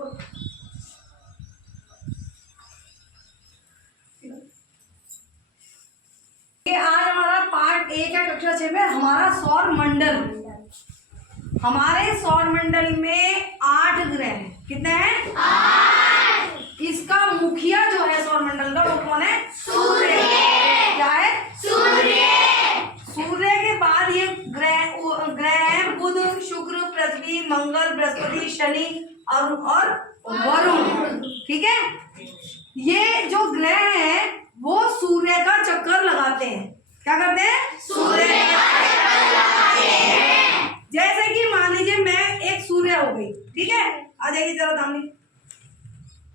आज हमारा पार्ट 1 है कक्षा 6 में हमारा सौर मंडल। हमारे सौर मंडल में 8 ग्रह हैं। कितने हैं? 8। इसका मुखिया जो है सौर मंडल का वो कौन है? सूर्य। क्या है? सूर्य। सूर्य के बाद ये ग्रह हैं बुध, शुक्र, पृथ्वी, मंगल, बृहस्पति, शनि और वरुण। ठीक है, ये जो ग्रह हैं वो सूर्य का चक्कर लगाते हैं। क्या करते हैं? सूर्य का चक्कर लगाते हैं। जैसे कि मान लीजिए मैं एक सूर्य हो गई, ठीक है, आ जाएगी जरा सामने।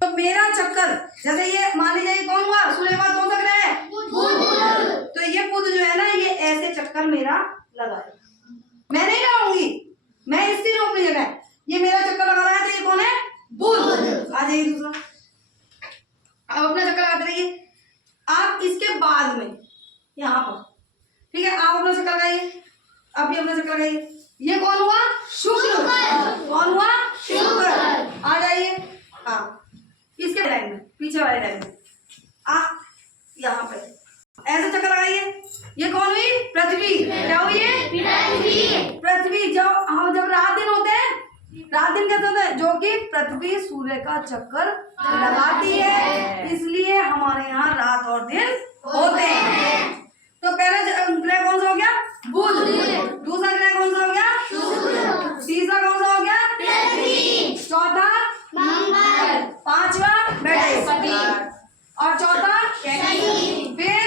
तो मेरा चक्कर जैसे ये मान लीजिए कौन हुआ? सूर्य के बाद कौन सा ग्रह है? बुध। तो ये बुध जो है ना, ये ऐसे चक्कर मेरा लगाएगा। मैं नहीं लगाऊंगी, मैं स्थिर हूं अपनी जगह। ये मेरा चक्कर लगा रहा है, तो ये कौन है? बुध। आ जाइए दूसरा, अब अपना चक्कर लगाते रहिए। आप इसके बाद में यहाँ पर, ठीक है, आप अपना चक्कर लगाइए, आप भी अपना चक्कर लगाइए। ये कौन हुआ? शुक्र। कौन हुआ? शुक्र। आ जाइए, हाँ, इसके लाइन में, पीछे वाले लाइन में यहाँ पे ऐसे चक्कर लगाइए। ये कौन हुई? पृथ्वी। क्या हुई? पृथ्वी। पृथ्वी जब रात दिन होते हैं, रात दिन कैसे होते हैं? जो कि पृथ्वी सूर्य का चक्कर लगाती है, इसलिए हमारे यहाँ रात और दिन होते हैं। तो पहला ग्रह कौन सा हो गया? बुध। दूसरा ग्रह कौन सा हो गया? शुक्र। तीसरा कौन सा हो गया? पृथ्वी। चौथा मंगल। पांचवा बृहस्पति और चौथा शनि। फिर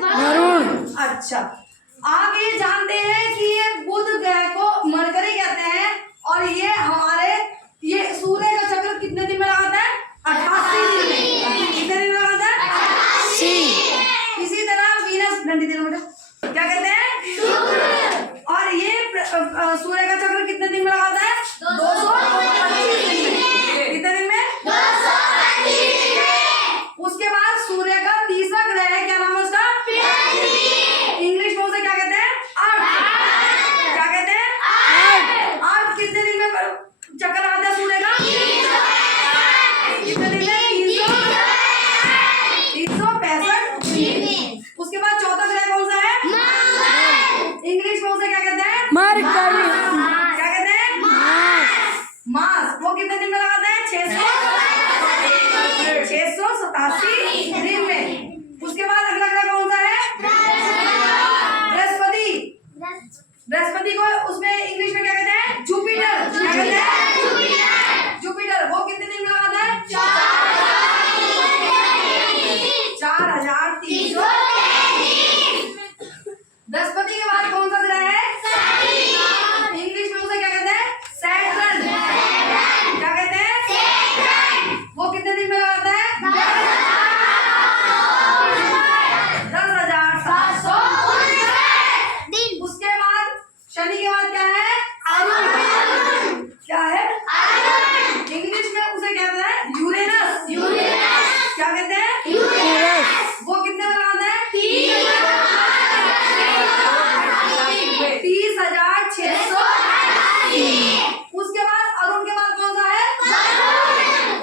वरुण। अच्छा, आप ये जानते हैं कि ये बुध ग्रह को मरकरी कहते हैं, और ये हमारे ये सूर्य का चक्कर कितने दिन में लगाता है? 88 दिन में। कितने दिन में लगाता है? 88। इसी तरह वीनस डंडी दिन में क्या कहते हैं? शुक्र। और ये सूर्य का चक्कर कितने दिन में लगाता है? 225 दिन में। कितने दिन में? 225 दिन में। उसके बाद सूर्य का तीसरा ग्रह है, क्या नाम है उसका? इंग्लिश में उसे क्या कहते हैं? अर्थ। क्या कहते हैं? अर्थ। कितने दिन में चक्कर लगाता है सूर्य का? कितने दिन में? 365 दिन। उसके बाद चौथा ग्रह कौन सा है? इंग्लिश में उसे क्या कहते हैं? मरकरी। क्या कहते हैं? मार्स। वो कितने दिन में लगाता है? 687 दिन में। उसके बाद अगला ग्रह कौन सा है? बृहस्पति। बृहस्पति को उसमें इंग्लिश में क्या कहते हैं? जुपिटर। क्या कहते हैं? जुपिटर। वो कितने दिन में लगाता है? 4330। बृहस्पति के बाद कौन सा ग्रह है? इंग्लिश में उसे क्या कहते हैं? सैटर्न। क्या कहते हैं? वो कितने दिन में लगाता है? 10,700 दिन। उसके बाद शनि के बाद क्या है? अरुण। क्या है? अरुण। इंग्लिश में उसे क्या कहते हैं? यूरेनस। क्या कहते हैं? यूरेनस। वो कितने में लगाता है? 30,600। उसके बाद अरुण के बाद कौन सा है?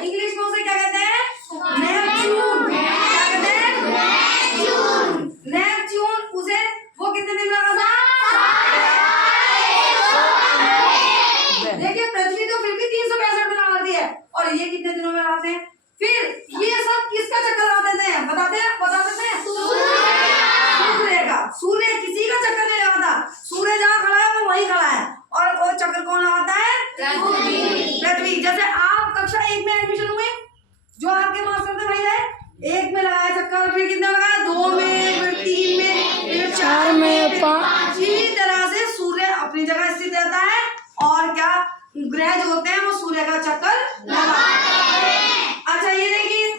इंग्लिश में उसे क्या कहते हैं? नेपच्यून। क्या कहते हैं? नेपच्यून। उसे वो कितने दिन में लगाता है? देखिए, पृथ्वी तो फिर भी 365 दिन लगाती है, और ये कितने दिनों में लगाते हैं? फिर ये सब किसका चक्कर लगा देते हैं? बता देते हैं? सूर्य का। सूर्य किसी का चक्कर नहीं लगाता। सूर्य जहाँ खड़ा है वो वहीं खड़ा है, और वो चक्कर कौन लगाता है? पृथ्वी। जैसे आप कक्षा 1 में एडमिशन हुए, जो आपके मास्टर थे वही रहे। 1 में लगाया चक्कर, फिर कितने लगाया? 2 में, फिर 3 में, फिर 4 में, 5। इसी तरह से सूर्य अपनी जगह स्थित रहता है, और क्या ग्रह जो होते हैं वो सूर्य का चक्कर लगाते हैं। अच्छा, ये देखिए,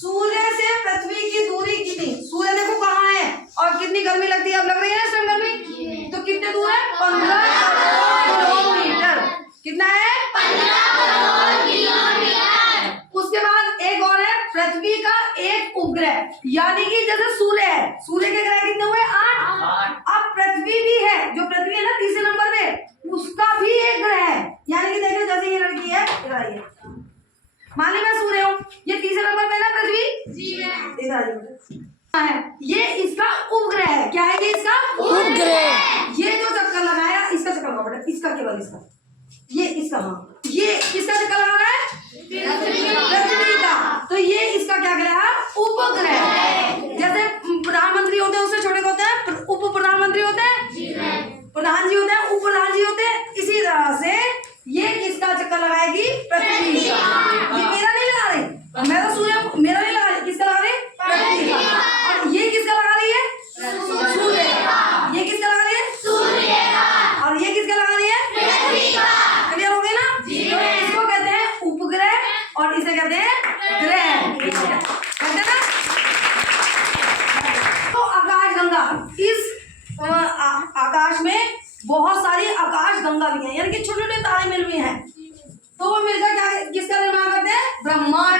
सूर्य से पृथ्वी की दूरी कितनी? सूर्य देखो कहाँ है, और कितनी गर्मी लगती है? अब लग रही है ना इस टाइम गर्मी? तो कितने दूर है? 15 किलोमीटर। कितना है? 15 किलोमीटर। उसके बाद एक और है, पृथ्वी का एक उपग्रह, यानी कि जैसे सूर्य है, सूर्य के ग्रह कितने हुए? 8। अब पृथ्वी भी है, जो पृथ्वी है ना तीसरे नंबर पे, उसका भी एक ग्रह है। यानी कि देखो, जैसे ये लड़की है, मान ली मैं सूर्य हूँ, ये तीसरे नंबर पे ना पृथ्वी इधर आ जाओ। है ये इसका उपग्रह है। क्या है ये इसका उपग्रह। ये जो चक्कर लगाया इसका चक्कर लगा बेटा, इसका केवल इसका, ये इसका, हाँ ये किसका चक्कर लगा रहा है? पृथ्वी का। तो ये इसका क्या ग्रह है? उपग्रह। जैसे प्रधानमंत्री होते हैं उससे छोटे होते हैं उप प्रधानमंत्री होते हैं, प्रधान जी होते हैं, उप प्रधान जी होते हैं। इसी तरह से ये किसका चक्कर लगाएगी? पृथ्वी का। ये मेरा नहीं लगा रही, मैं तो सूर्य, मेरा नहीं लगा रही, किसका लगा रही? पृथ्वी का। और ये किसका लगा रही है? सूर्य का। ये किसका लगा रही है? सूर्य का। और ये किसका लगा रही है? पृथ्वी का। क्लियर हो गई ना? तो इसको कहते हैं उपग्रह और इसे कहते हैं ग्रह, कहते हैं ना। तो आकाश गंगा, इस आकाश में बहुत सारी आकाश गंगा भी हैं, यानी कि छोटे छोटे तारे मिल भी हैं। तो वो मिलकर क्या किसका निर्माण करते हैं? ब्रह्मांड